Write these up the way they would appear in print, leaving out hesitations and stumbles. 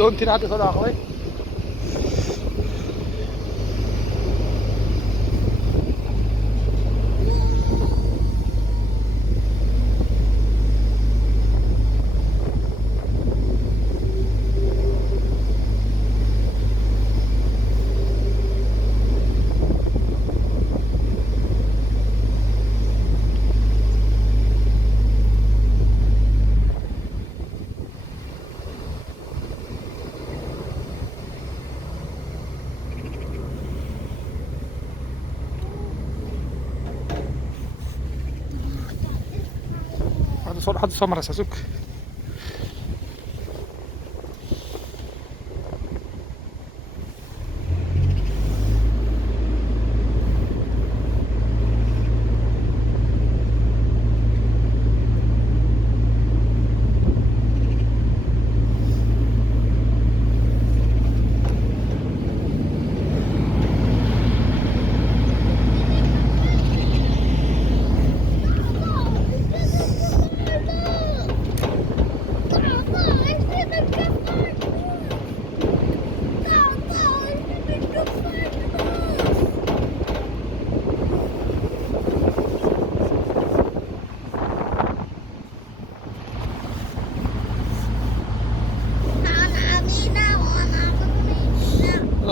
doontiina hadda soo dhaaqday حد صور مرة ساسوك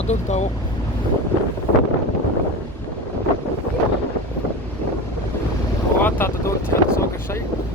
دونت اهو وقعدت على دونتي هذا سوق الشيء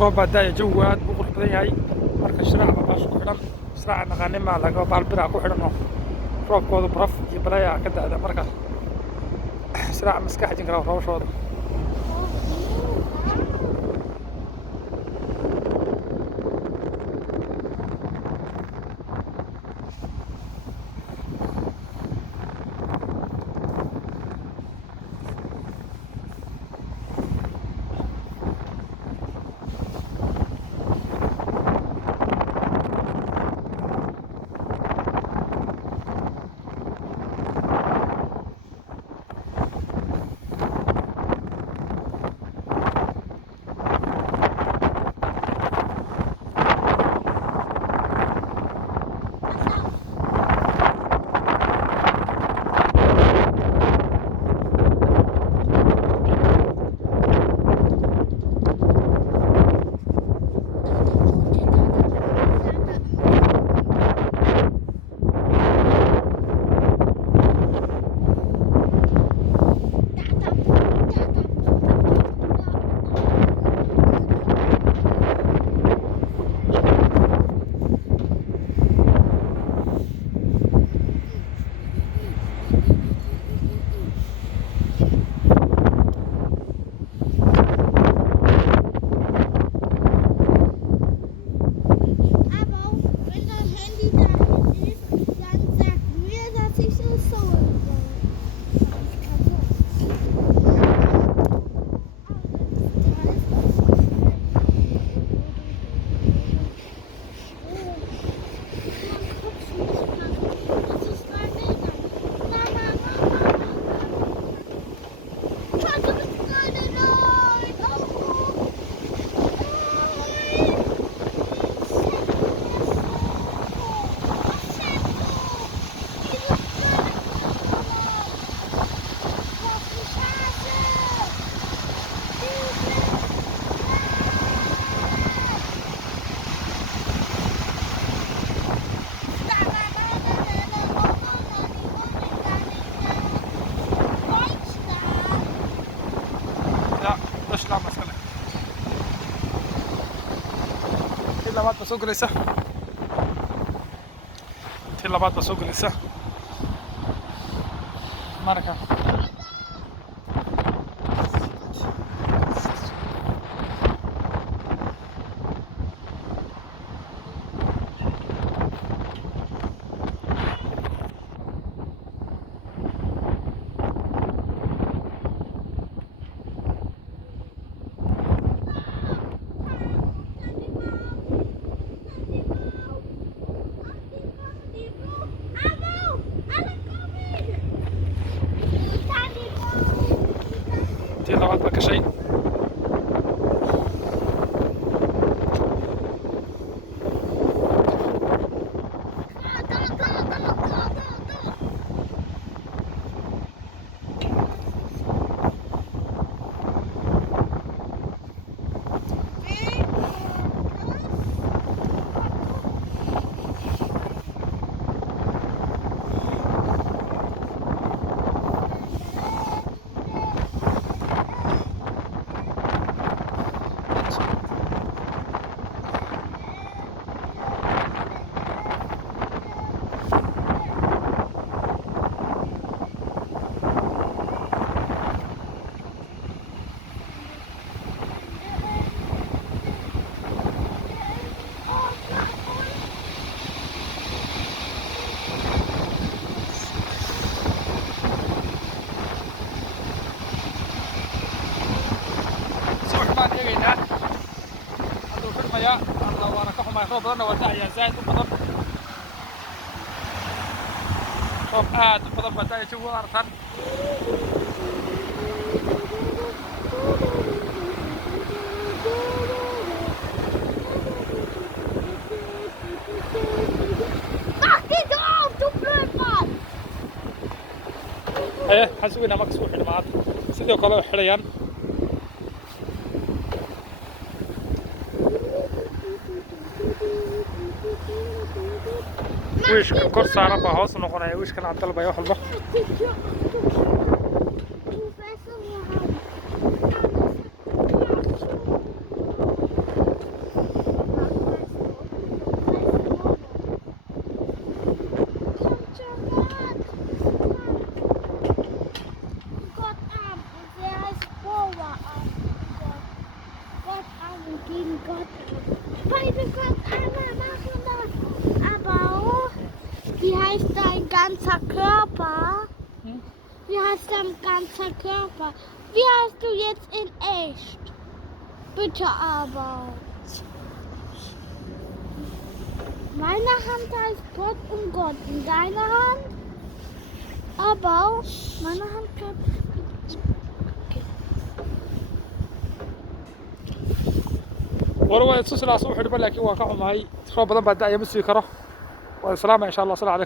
roob da'aya jawigu aad buu qurux badan yahay marka shiraaca baasha ku xidhan shiraaca naqaanima laga baalbira ku xidhan oo roobkooda baraf iyo balaya ka da'da marka shiraaca maskax jin kara roobshooda labaad ba soo galaysa tii labaad ba soo galaysa marka tii labaad baa gashay. baan eegaynaa hadduu xirmaya alla waana ka xumay roob badanna waa da'ayaa zaa'id u badan roob aad u badan baa da'aya jawiga aragtaan حاسوينا ماكس وحنا معاد سيدو كلا وحريان ويش كل سعر بهاوس نقولنا ويش كان عن طلبة يوحل بح Wie heißt dein ganzer Körper? Wie heißt dein ganzer Körper? Wie heißt du jetzt in echt? Bitte aber. Meine Hand heißt Gott und Gott. In deiner Hand? Aber meine Hand kann... والله يتصل على صوح البلد لكن واقعهم هاي شو بدن بعد أيام السكرة والسلام إن شاء الله صل عليكم.